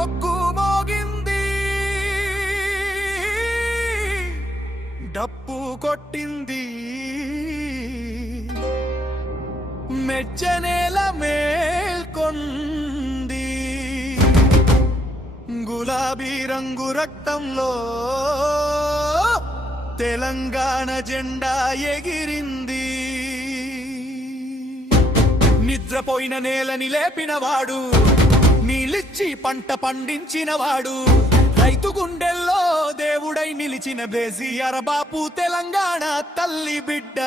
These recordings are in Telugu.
ఒగ్గు మోగింది డప్పు కొట్టింది. మెచ్చనేల మేల్కొంది. గులాబీ రంగు రక్తంలో తెలంగాణ జెండా ఎగిరింది. నిద్రపోయిన నేలని లేపినవాడు నీలిచ్చి పంట పండించిన వాడు రైతు గుండెల్లో దేవుడై నిలిచిన బేసియర బాపు తెలంగాణ తల్లి బిడ్డ.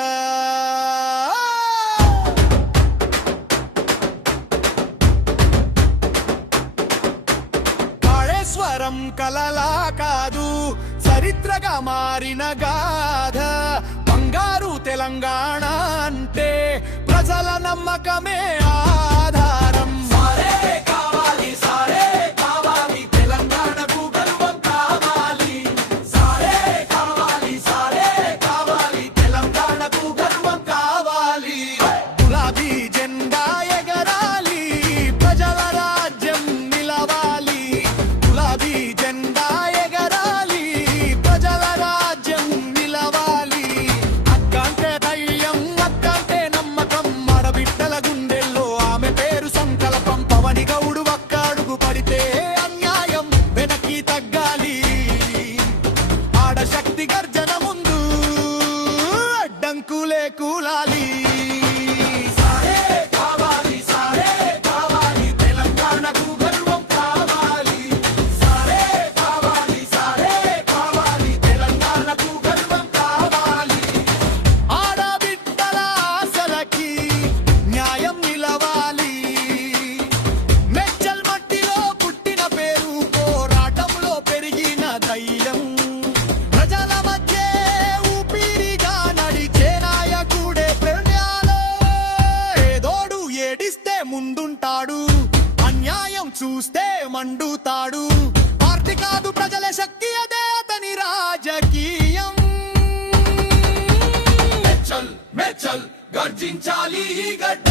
కాళేశ్వరం కలలా కాదు చరిత్రగా మారిన గాథ. బంగారు తెలంగాణ అంటే ప్రజల నమ్మకమే ఆ kulali చూస్తే మండుతాడు. పార్టీ కాదు ప్రజల శక్తి అదే అతని రాజకీయం. మెచ్చల్ మెచ్చల్ గర్జించాలి గడ్డ.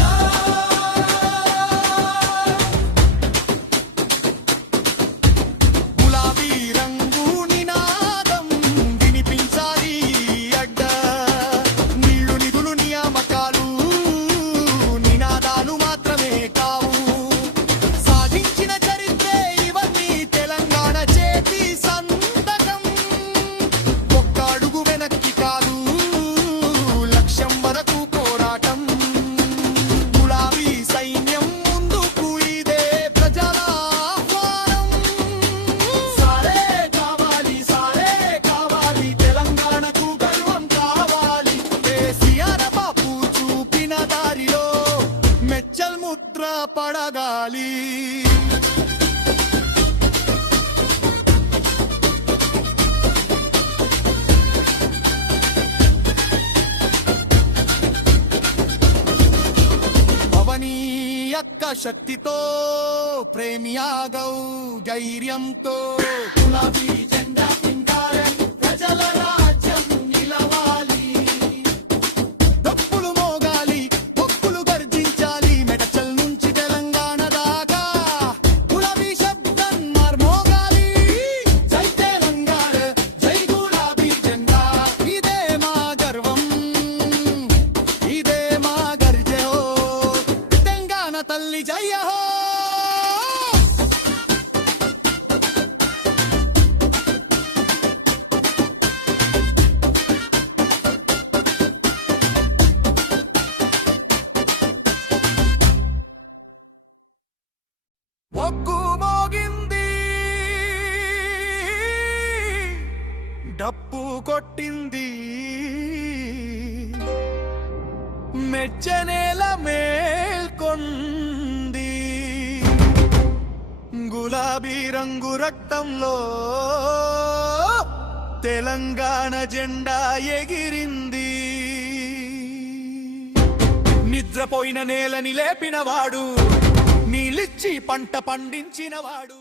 యొక్క శక్తితో ప్రేమియాగౌ ధైర్యంతో. గులాబీ జెండా డప్పు కొట్టింది. మెచ్చనేల మేల్కొంది. గులాబీ రంగు రక్తంలో తెలంగాణ జెండా ఎగిరింది. నిద్రపోయిన నేలని లేపినవాడు నీలిచ్చి పంట పండించినవాడు.